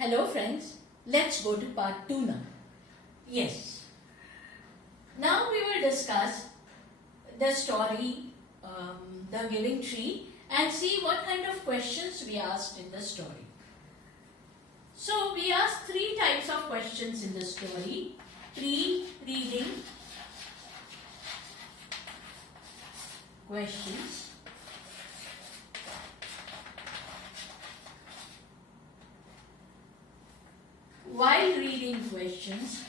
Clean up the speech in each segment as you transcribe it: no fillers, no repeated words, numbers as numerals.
Hello friends, let's go to part 2 now. Yes. Now we will discuss the story, The Giving Tree, and see what kind of questions we asked in the story. So we asked 3 types of questions in the story: pre-reading questions, while reading questions,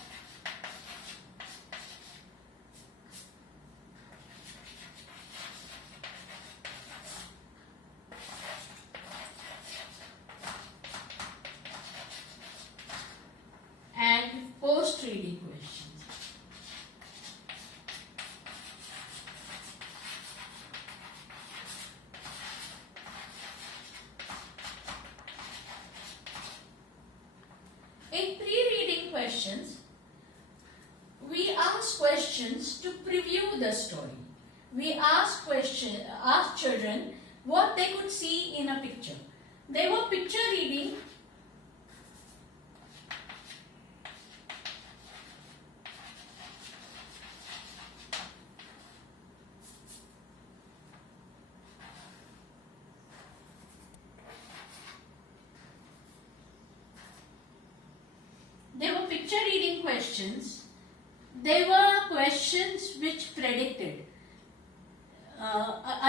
and post-reading questions. In pre-reading questions, we ask questions to preview the story. We ask children what they could see in a picture. They were picture reading. They were picture reading questions. They were questions which predicted.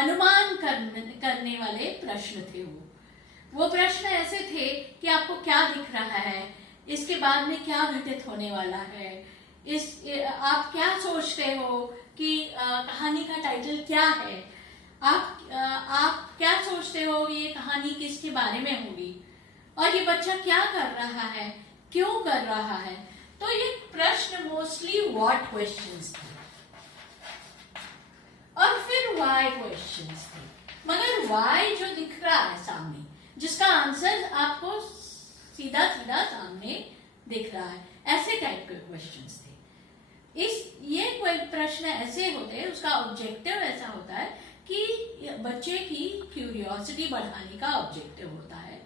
अनुमान करने वाले प्रश्न थे वो प्रश्न ऐसे थे कि आपको क्या दिख रहा है, इसके बाद में क्या घटित होने वाला है, आप क्या सोचते हो कि कहानी का टाइटल क्या है, आप क्या सोचते हो ये कहानी किसके बारे में होगी, और ये बच्चा क्या कर रहा है, क्यों कर रहा है. तो ये प्रश्न मोस्टली व्हाट क्वेश्चंस थे और फिर व्हाई क्वेश्चंस थे. मगर व्हाई जो दिख रहा है सामने, जिसका आंसर आपको सीधा सीधा सामने दिख रहा है, ऐसे टाइप के क्वेश्चंस थे. ये कोई प्रश्न ऐसे होते हैं, उसका ऑब्जेक्टिव ऐसा होता है कि बच्चे की क्यूरियोसिटी बढ़ाने का ऑब्जेक्टिव होता है.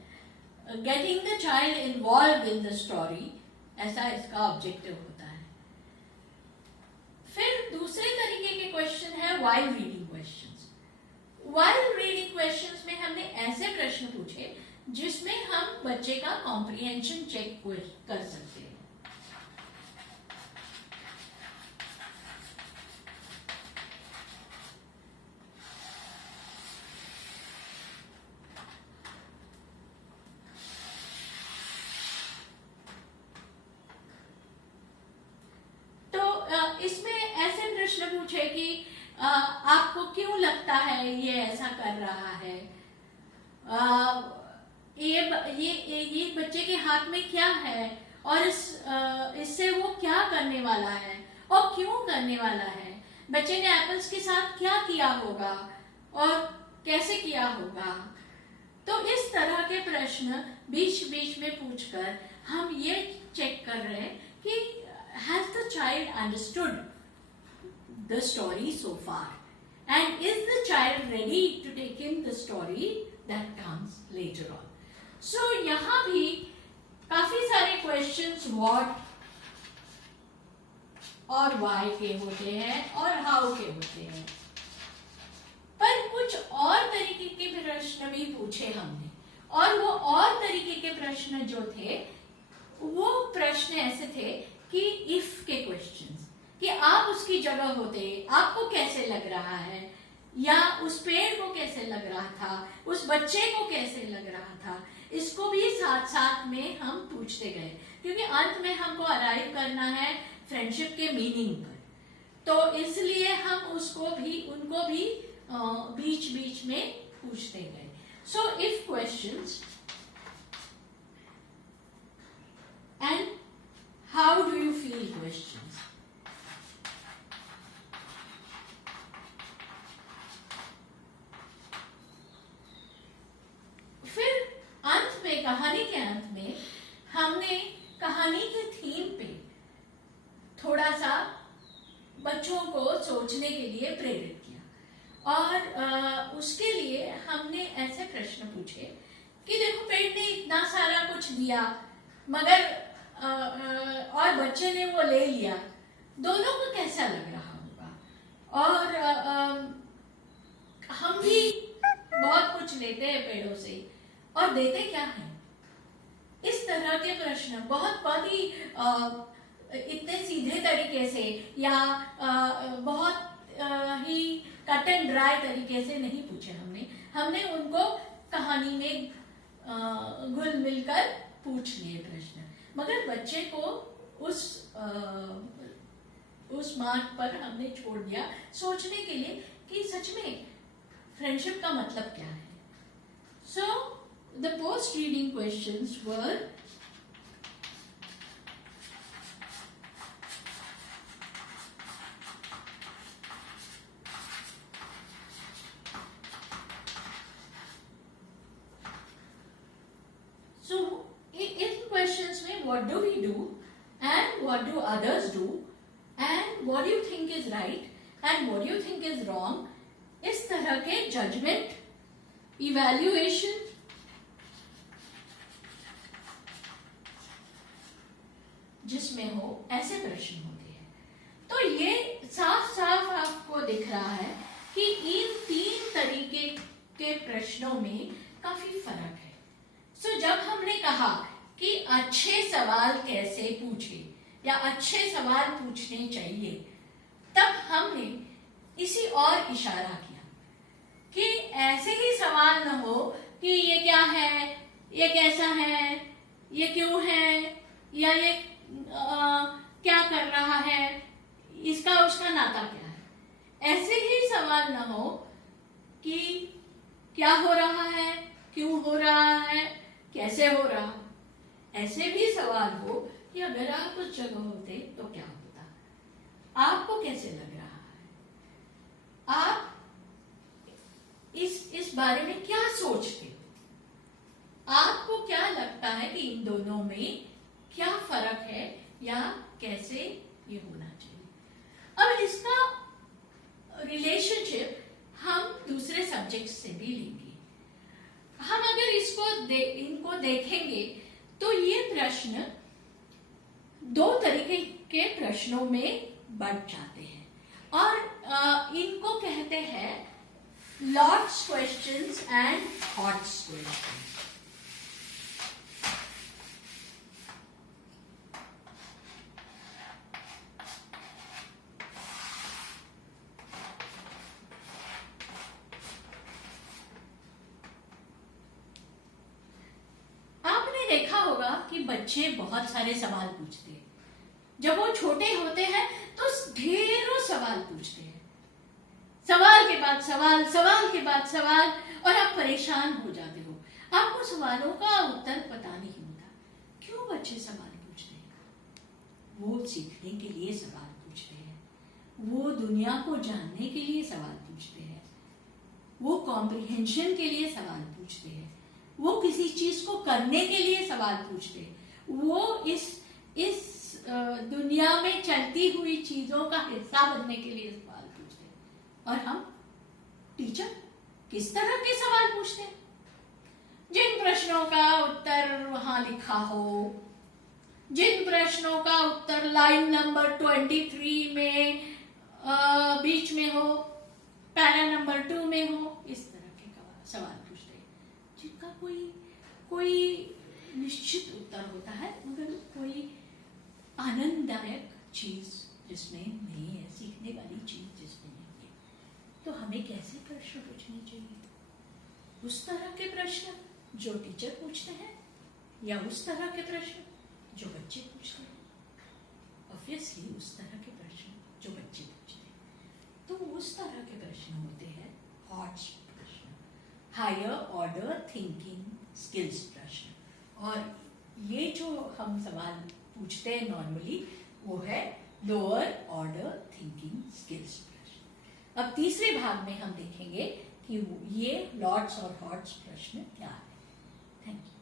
Getting the child involve in the story, ऐसा इसका ऑब्जेक्टिव होता है. फिर दूसरे तरीके के क्वेश्चन है while reading questions. While reading questions में हमने ऐसे प्रश्न पूछे जिसमें हम बच्चे का कॉम्प्रिहेंशन चेक कर सकते हैं. इसमें ऐसे प्रश्न पूछे कि आपको क्यों लगता है ये ऐसा कर रहा है, ये बच्चे के हाथ में क्या है और इससे वो क्या करने वाला है और क्यों करने वाला है, बच्चे ने एप्पल्स के साथ क्या किया होगा और कैसे किया होगा. तो इस तरह के प्रश्न बीच बीच में पूछकर हम ये चेक कर रहे हैं कि has the child understood the story so far, and is the child ready to take in the story that comes later on. So यहाँ भी काफी सारे questions what और why के होते हैं और how के होते हैं, पर कुछ और तरीके के प्रश्न भी पूछे हमने. और वो और तरीके के प्रश्न जो थे वो प्रश्न ऐसे थे कि इफ के क्वेश्चंस, कि आप उसकी जगह होते आपको कैसे लग रहा है, या उस पेड़ को कैसे लग रहा था, उस बच्चे को कैसे लग रहा था. इसको भी साथ साथ में हम पूछते गए क्योंकि अंत में हमको अराइव करना है फ्रेंडशिप के मीनिंग पर. तो इसलिए हम उनको भी बीच बीच में पूछते गए. So if questions and how do you feel questions. फिर अंत में, कहानी के अंत में हमने कहानी के थीम पे थोड़ा सा बच्चों को सोचने के लिए प्रेरित किया. और उसके लिए हमने ऐसे प्रश्न पूछे कि देखो पेड़ ने इतना सारा कुछ दिया, मगर और बच्चे ने वो ले लिया, दोनों को कैसा लग रहा होगा। और हम भी बहुत कुछ लेते हैं पेड़ों से और देते क्या है। इस तरह के प्रश्न बहुत ही इतने सीधे तरीके से या बहुत ही कट एंड ड्राई तरीके से नहीं पूछे हमने उनको कहानी में घुल मिलकर पूछ लिए प्रश्न, मगर बच्चे को उस मार्ग पर हमने छोड़ दिया सोचने के लिए कि सच में फ्रेंडशिप का मतलब क्या है। So the post reading questions were what do we do and what do others do and what do you think is right and what do you think is wrong, इस तरह के जजमेंट, इवैल्यूएशन, जिसमें हो ऐसे प्रश्न होते हैं। तो ये साफ साफ आपको दिख रहा है कि इन 3 तरीके के प्रश्नों में काफी फर्क है। सो जब हमने कहा कि अच्छे सवाल कैसे पूछे या अच्छे सवाल पूछने चाहिए, तब हमने इसी और इशारा किया कि ऐसे ही सवाल न हो कि ये क्या है, ये कैसा है, ये क्यों है, या ये क्या कर रहा है, इसका उसका नाता क्या है। ऐसे ही सवाल न हो कि क्या हो रहा है, क्यों हो रहा है, कैसे हो रहा है। ऐसे भी सवाल हो कि अगर आप उस जगह होते तो क्या होता, आपको कैसे लग रहा है, आप इस बारे में क्या सोचते हो, आपको क्या लगता है कि इन दोनों में क्या फर्क है या कैसे ये होना चाहिए। अब इसका रिलेशनशिप हम दूसरे सब्जेक्ट से भी लेंगे। हम अगर इनको देखेंगे तो ये प्रश्न 2 तरीके के प्रश्नों में बंट जाते हैं और इनको कहते हैं lots questions and hots questions. देखा होगा कि बच्चे बहुत सारे सवाल पूछते हैं। जब वो छोटे होते हैं तो ढेरों सवाल पूछते हैं, सवाल के बाद सवाल, सवाल के बाद सवाल, और आप परेशान हो जाते हो। आपको सवालों का उत्तर पता नहीं होता। क्यों बच्चे सवाल पूछते हैं? वो सीखने के लिए सवाल पूछते हैं, वो दुनिया को जानने के लिए सवाल पूछते हैं, वो कॉम्प्रिहेंशन के लिए सवाल पूछते हैं, वो किसी चीज को करने के लिए सवाल पूछते हैं, वो इस दुनिया में चलती हुई चीजों का हिस्सा बनने के लिए सवाल पूछते हैं। और हम टीचर किस तरह के सवाल पूछते हैं? जिन प्रश्नों का उत्तर वहां लिखा हो, जिन प्रश्नों का उत्तर लाइन नंबर 23 में बीच में हो, पैरा नंबर 2 में हो, इस तरह के सवाल पूछते हैं, जिनका कोई निश्चित उत्तर होता है, मगर कोई आनंददायक चीज जिसमें नहीं है, सीखने वाली चीज जिसमें नहीं है। तो हमें कैसे प्रश्न पूछने चाहिए? उस तरह के प्रश्न जो टीचर पूछते हैं या उस तरह के प्रश्न जो बच्चे पूछते हैं? ऑब्वियसली उस तरह के प्रश्न जो बच्चे पूछते हैं। तो उस तरह के प्रश्न होते हैं हॉट्स प्रश्न, हायर ऑर्डर थिंकिंग स्किल्स प्रश्न। और ये जो हम सवाल पूछते हैं नॉर्मली, वो है लोअर ऑर्डर थिंकिंग स्किल्स प्रश्न। अब तीसरे भाग में हम देखेंगे कि ये लॉट्स और हॉट्स प्रश्न क्या है। Thank you.